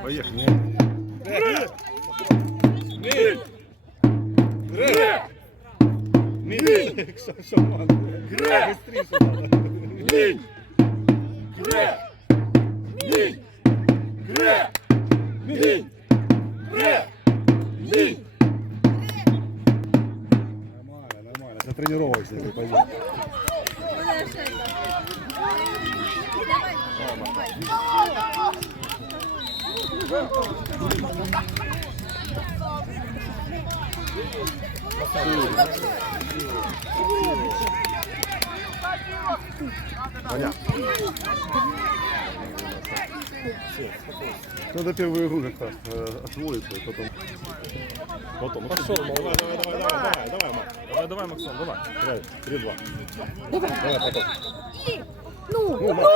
Поехали. Шаман. Быстрее, шаман. Нормально, нормально. Затренировался, ты пойдем. Надо первую игру как раз э, освоиться, и потом... Потом. Пошел, давай, давай, давай, давай, давай, давай, Мак. Давай, давай, Максон, давай. Давай, 3-2. Давай, потом. Ну, Ну, Мак.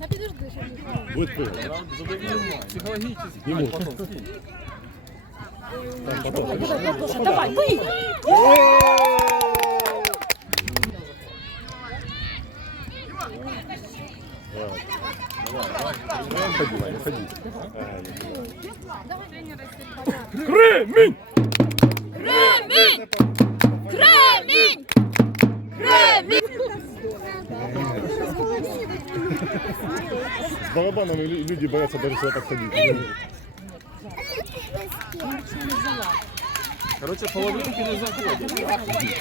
Я підожди, що не Будет прыгать. Психологически. Может. Потом скинь. Потом. Давай, Антоша, давай, бий! Не ходи, Ваня, ходи. Кремінь! Кремінь! Кремінь! С барабанами лю- люди боятся даже сюда подходить. Короче, половинки не заходят.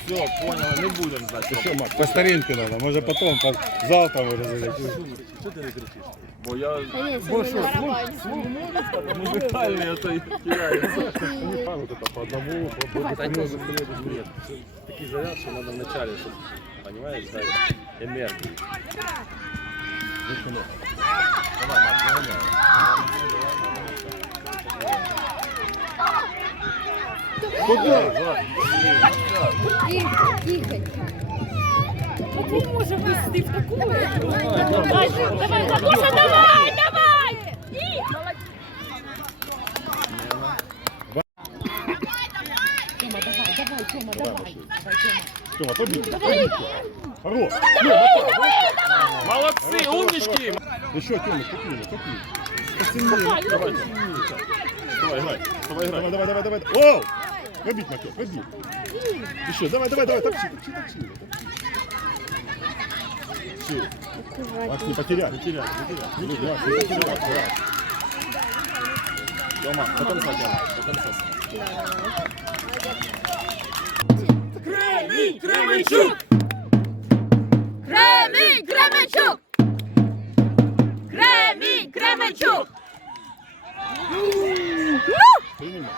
Все, понял, не будем знать. Еще, Мак, по старинке надо, может потом, под... завтра уже залетишь. Что ты не кричишь? Бо я барабан. слух музыкальный это теряется. Не память это по одному, по, по, по, нет. Такий заряд, що треба в начале, щоб, понимаешь, дать энергию. Давай, Макс, догоняй. Куда? Тихо, тихо. Ти може вести в таку? Давай, давай, Антоша, давай, давай! І! Тьома, давай, давай, Тьома, давай. Тёма, побеги, побеги. Хорош. Ну, Макар, Молодцы, умнички! Еще, Тёма, спокойно, спокойно. Посильнее. Давай, давай, играй, давай, играй. Давай, давай, давай, давай. Оу! Пробить, Макар, пробить. Еще, давай, давай, давай, топчи, топчи, топчи. Шире. Макс, не потеряй. Не теряй, не теряй. Ну, Макс, не потеряй. Дома, до конца делай, до конца. Кремінь, Кременчук! Кремінь, Кременчук! Кремінь, Кременчук! Принимай.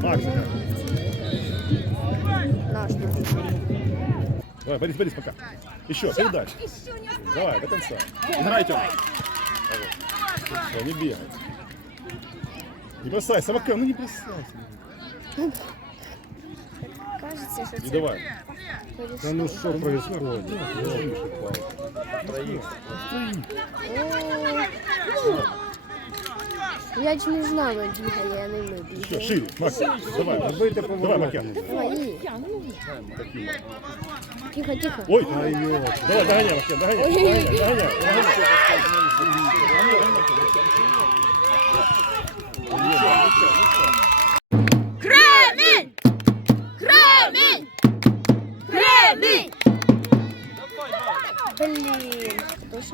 Давай, Макар, давай. Борис, Борис, пока. Еще, передача. Давай, до конца. Играй, Тём. Все, не бегай. Не бросайся, Макар, ну не бросайся. Кажется, що И давай. Да ну что происходит? М'яч між нами бігає, а не ми Еще, бігаємо. шире, Макс, давай. Давай, Макар. Твої. Тихо, тихо. Ой, давай, догоняй, Макар, догоняй. Догоняй, догоняй, догоняй.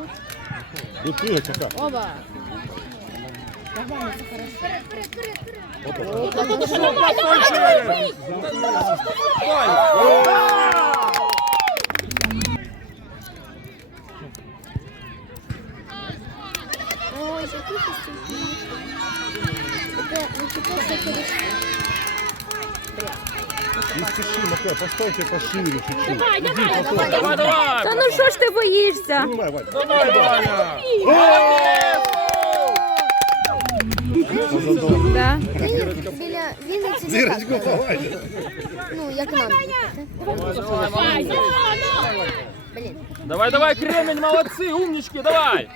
Точно? Будет прыгать, Макар. Оба. Ой, закрутись. Это, ну, типа, всякие Не спеши, Макар, поставьте пошире чуть-чуть. Давай, давай, Давай, давай! Та ну що ж ти боїшся? Принимай, Вань. Давай, Ваня! Да. Біля Вінниці. Зірочку ховайте. Ну, як нам. Давай, да, Блін, Давай, давай, Кремень, молодцы, умнички, давай!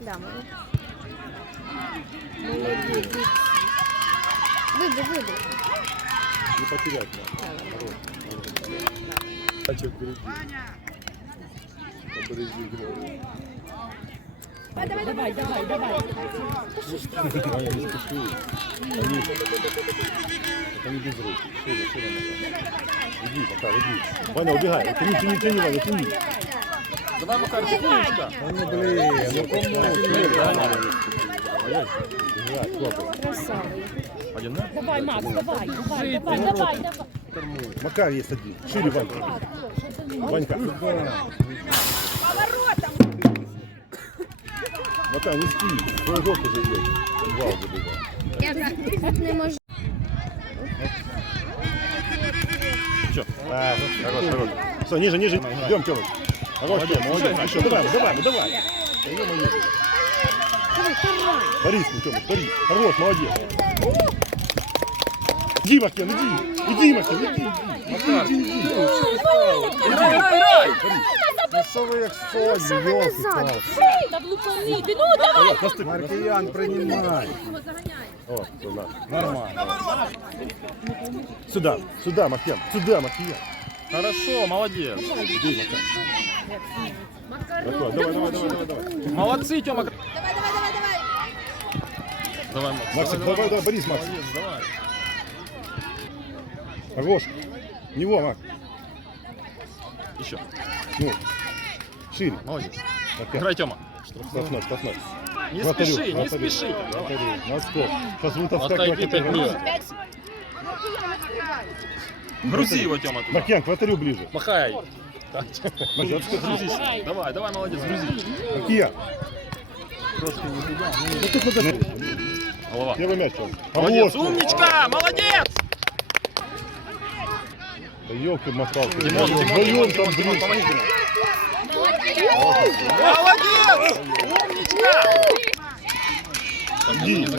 да, ми. Молодець. Вибір, вибір. Не потерять Хочу впереди. Побережи, говорю. Давай, давай, давай, давай. Ваня, не спеши. Они... Это не без руки. Шире, шире назад. Иди, пока, иди. Ваня, убегай. Тяни, тяни, тяни, Ваня, тяни. Давай, Макарчик, умничка! Ну, блин, ну помочь. Да? Давай, Макс, давай, давай, давай, давай, давай. Макар есть один. Шире, Ванька. Ванька. Макар, не спи. Твой гол уже идет. Вау, забегай. Не можу. Че? А, хорош, хорош. Все, ниже, ниже. Идем, Тёмыч. Хорош, Тём, молодец. Еще, давай, давай, давай. Борис, ну, Тёмыч, Борис. Хорош, молодец. Иди, Максим, иди. Иди, Максим, иди. Макар, иди, иди. Играй, играй! Ну що ви як солі, йолки Да блуканіти, ну давай. Маркиян, принимай. О, туда. Нормально. Сюда, сюда, Максим, сюда, Максим. Хорошо, молодец. Иди, Максим. Давай, давай, давай, давай, давай. Молодцы, Тёма. Давай, давай, Макс. Максим, давай, давай, Борис, Макс. Молодец, давай. Хорош. Него, Макс. Еще. Ну, шире. Молодец. Опять. Играй, Тёма. Штрафной, штрафной. Не Вратарю, спеши, не вратарю, спеши. Давай. вратарю. На стоп. Сейчас вы там Отойди пять минут. Грузи его, Тёма, туда. Макьян, к вратарю ближе. Махай. Так, Макьян, грузись. Давай. Давай, давай, молодец, грузи. Макьян. Трошки не туда. Ну, ты куда? Голова. Первый мяч. он. Молодец, умничка, молодец! Да елки-моталки. Димон, Димон, Димон, Димон, Димон, помоги Димон. Молодец! Умничка! Иди, иди.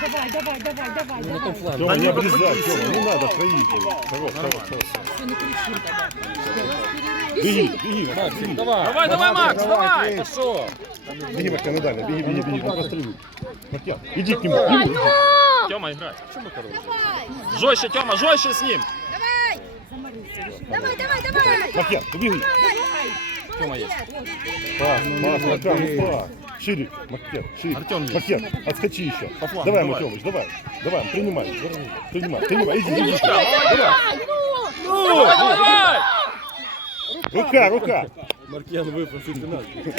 Давай, давай, давай, давай, давай. Тёма, не обрезай. Тёма, не надо троить. Хорош, хорош, хорош. Все, не кричи. Беги, беги, Максим, давай. Давай, давай, Макс, давай! Хорошо. Беги, Максим, дальше, беги, беги, беги, он прострелит. Макьян, иди к нему. иди. Тёма, играй. Жестче, Тёма, жестче с ним. Давай, давай, давай. Макьян, беги. Тёма есть. Пас, пас, Макьян, ну пас. Шире, Макьян, шире. Есть. Макьян, отскочи еще. По флангу, Давай, давай. Макьёныч, давай. Давай, принимай. Принимай, принимай, иди, иди. Давай. молодец! Ну, Давай, давай! Рука, рука. Маркиан выпустил пенальти.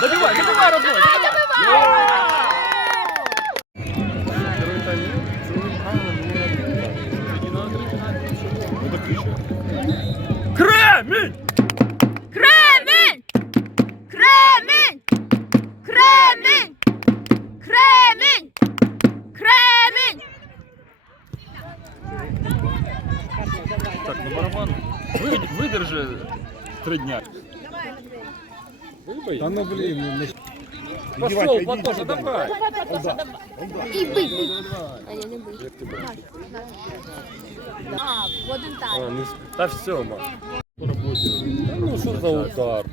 Добивай, добивай, родной! Кремень! Кремень! Дня. Да ну блин, Иди, Пошел, Платоша, давай. Давай, Платоша, давай. І бий, бий. А я не бий. А, один так. Да все, ма. ну что за удар?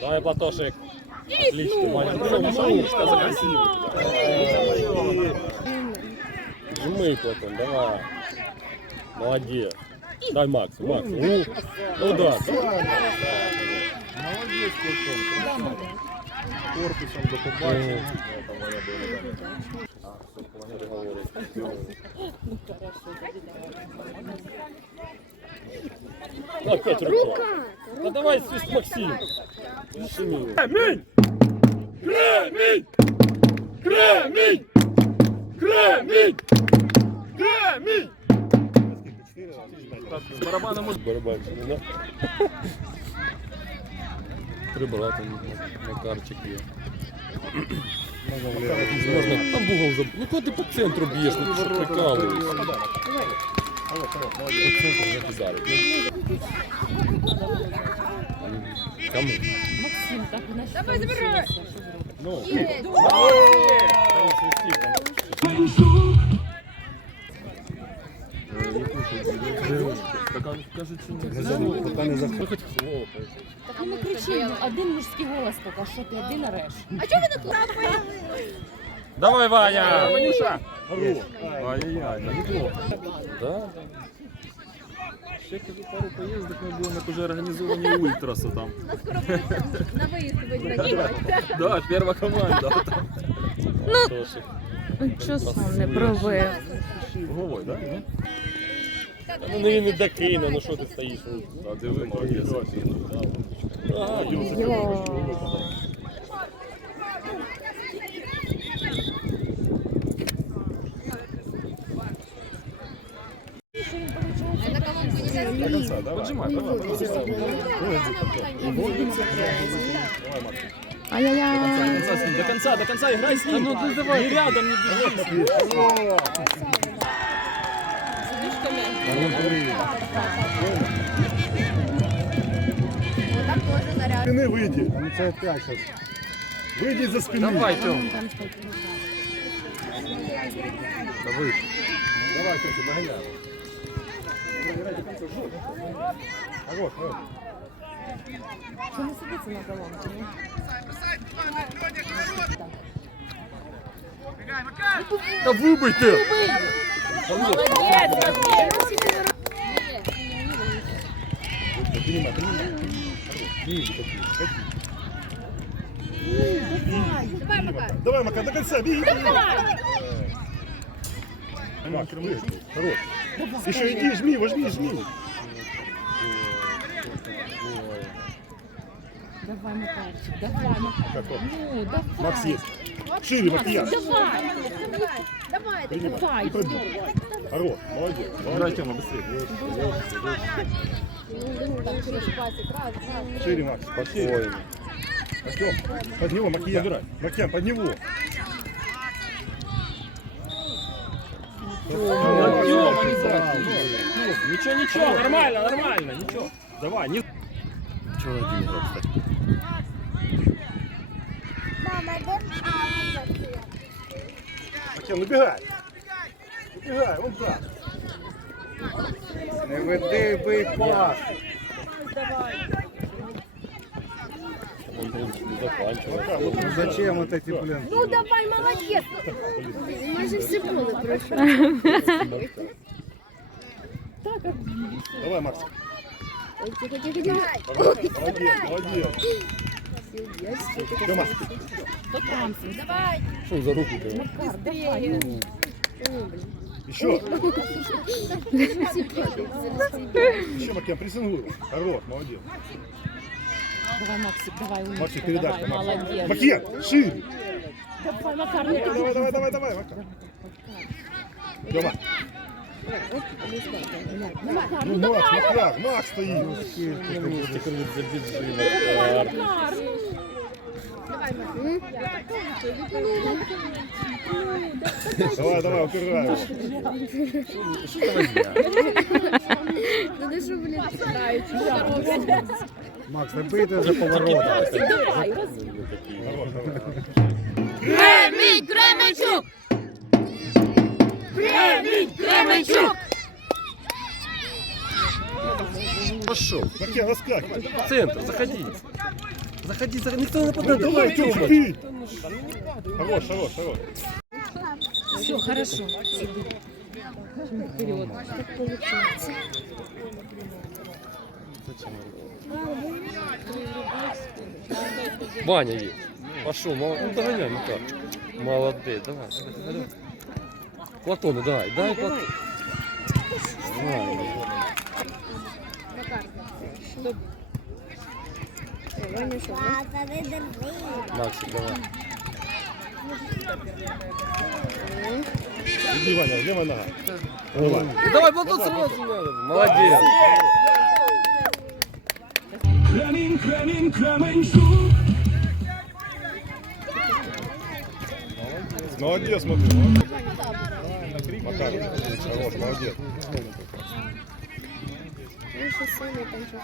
Давай, Платошек. Отлично, ну, закрасил. Жми потом, давай. Молодец. Дай Максу, Максу. Ну, ну да. Молодец, Платон. Корпусом до побачення. Ну, опять рука. Да давай свист Максим. Кремень! Кремень! Кремень! Кремень! Кремень! З барабаном можна. Барабанщик, да? Три брата, Макарчик є. Можна там в угол заб... Ну куди ти по центру б'єш, ну що прикалуєшся. По центру не підарить. Кому? Максим, так у нас Давай, забирай. Ну, Кажуть, що не Пока не заходить. Ну, хоч слово. Так ми кричимо, один мужський голос поки, що ти один ореш. А чого ви тут лапаєте? Давай, Ваня! Ванюша! Хорош. Ай-яй-яй, ну неплохо. Да? Ще кажу, пару поїздок ми були, як вже організовані ультраси там. На скоро на виїзд будуть Да, перша команда. Ну, Що сам не пробив? Головой, да? Ну не він не докине, ну що ти стоїш? Ну, А диви, молодець. Ага, Ай-яй-яй. До конца, до конца играй с ним. Ну давай. Не рядом, не бежи. Так. Спины выйди. Ну, це опять щас. Выйди за спины. Давай, Тём. Давай. Давай, Тёмка, нагоняй. Хорош, хорош. Що не сидиться на колонці? ні? Да выбой ты! Максим. Принимай, принимай. Давай, Макар. Давай, Мака, до конца, беги. Мак, выжми. Хорош. Еще иди, жми, возьми, жми. Давай, Макарчик, давай, Макар. Как он? Ну, давай. Макс есть. Шире, макияж. Давай, Давай. Давай. Пробей. Хорош, молодец. Играй, Тёма, быстрее. Шире, Макс. Спокойно. Артем, под него макияж. Макияж, под него. Тёма, не. Ничего, ничего, нормально, нормально, ничего. Давай, не... Чего один кстати? Макияж, убегай. Убегай, вон так. Не веди, бий пас. Он, вот Зачем вот эти, блин? Ну давай, молодець. Ми ж всі були пройшли. Давай, Макс. Тихо, тихо, тихо. Молодец, молодец. Там? Давай. Что за руку-то? Макар, давай. еще. Еще, Макияж, прессингуй. Хорош, молодец. Давай, Максик, давай, умничка, Максик, передай. давай, молодец. Макияж, шире. Давай, Макар, ну Давай, давай, давай, давай, Макар. Макар, Ну, ну Макс, Макар, Макс стоит. Макар. Макар. Давай, давай, упирай. его. Что ты возьмешь? Ну ти що, блін, грають? Макс, не бийте за поворот. Максик, давай. Хорош, хорош. Кремінь, Кременчук! Кремінь, Кременчук! Пошел. Макияж, раскакивай. В центр, заходи. Заходи, заходи. Никто не нападает. Ну, давай, Тёма. Хорош, хорош, хорош. Все, хорошо. Вперед. Ваня есть. Пошел, мол... ну догоняй, Макар. Молодец, давай, давай, давай. Платону дай, дай Платону. Давай. Максик, давай. Иди, Ваня, левая нога. Давай. Ну, давай, Платон сразу надо. Молодец. Молодец, смотри. Макар, хорош, молодец. Ну, саме там що?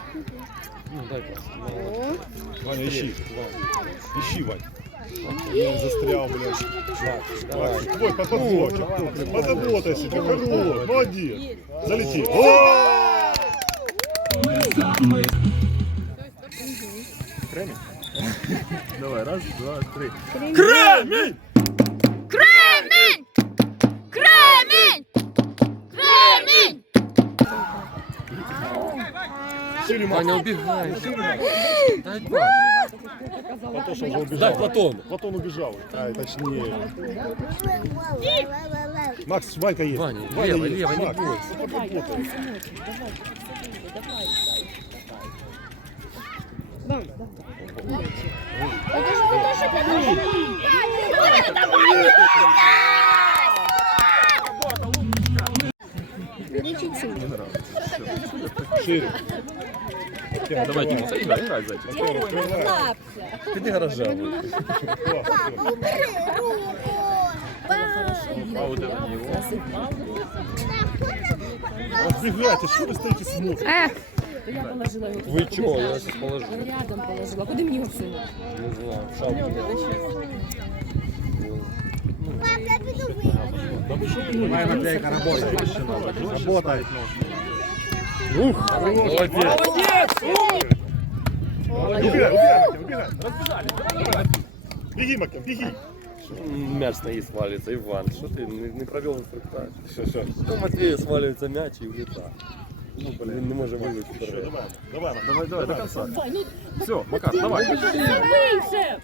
Ну, дай пас. О, Ваня, ищи. Ищи, Вань. Он застрял, блядь. Давай. Твой, под подборчик. Подработайся, ты хорош. Молодец. Залети. Кремень? Давай, раз, два, три. Кремень! Ваня, убегай. Дай. Платоша уже убежал. Дай Платону. Платон убежал. А, точнее. Макс, Ванька есть. Ваня, Ваня лево, есть. лево, не бойся. подработай. Подожди, подожди, подожди. Лечить сильно. Шире. Давай, Дима, играй, играй, зайчик. Ты не гаража. Класс, А вот это не его. Разбегайте, что вы стоите смотрите? Я положила його. Вы чё, я сейчас положу. Рядом положила. Куди мені його всунути? Не знаю, шапку. Да вы что вы Моя наклейка работает. Работает. Молодец. Убегай, убегай, Максим, убегай. Разбежали. Беги, Максим, беги. Мяч стоит свалится, Иван. Что ты не, не провел инструктаж? Все, все. У Матвея сваливается мяч и улетает. Ну, блин, не можем выиграть. Давай, давай. Давай, давай, до конца. Давай, ну Все, Макар, давай.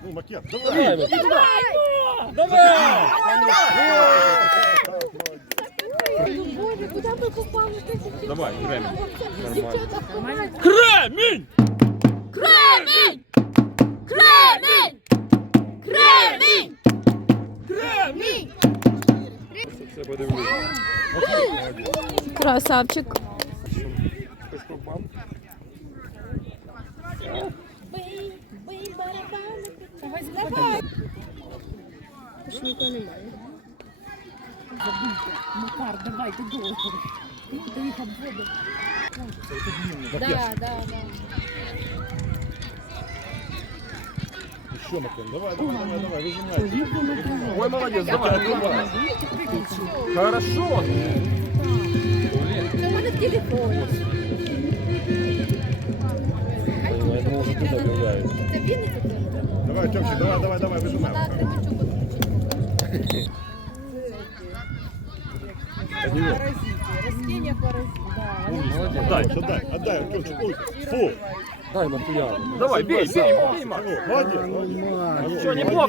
Ну, Макет, Давай, давай. Боже, куди ви попали? Давай, время. Нормально. Кремінь! Кремінь! Кремінь! Кремінь! Все подивлюсь. Красавчик. Ж нікого немає. Макар, давай, ти довго. Ти ти їх обводив. Да, да, да. Еще, Макет, давай, давай, давай, давай, выжимай. Ой, молодец, давай, давай. Хорошо. В мене телефон. Ты. Давай, Тёмчик, давай, давай, давай, выжимай. Отдай, отдай, отдай, Тёмчик. Ой, фу. Дай Матвея. Давай, бей, бей, бей, Молодец, молодец. Нормально. Ничего, неплохо.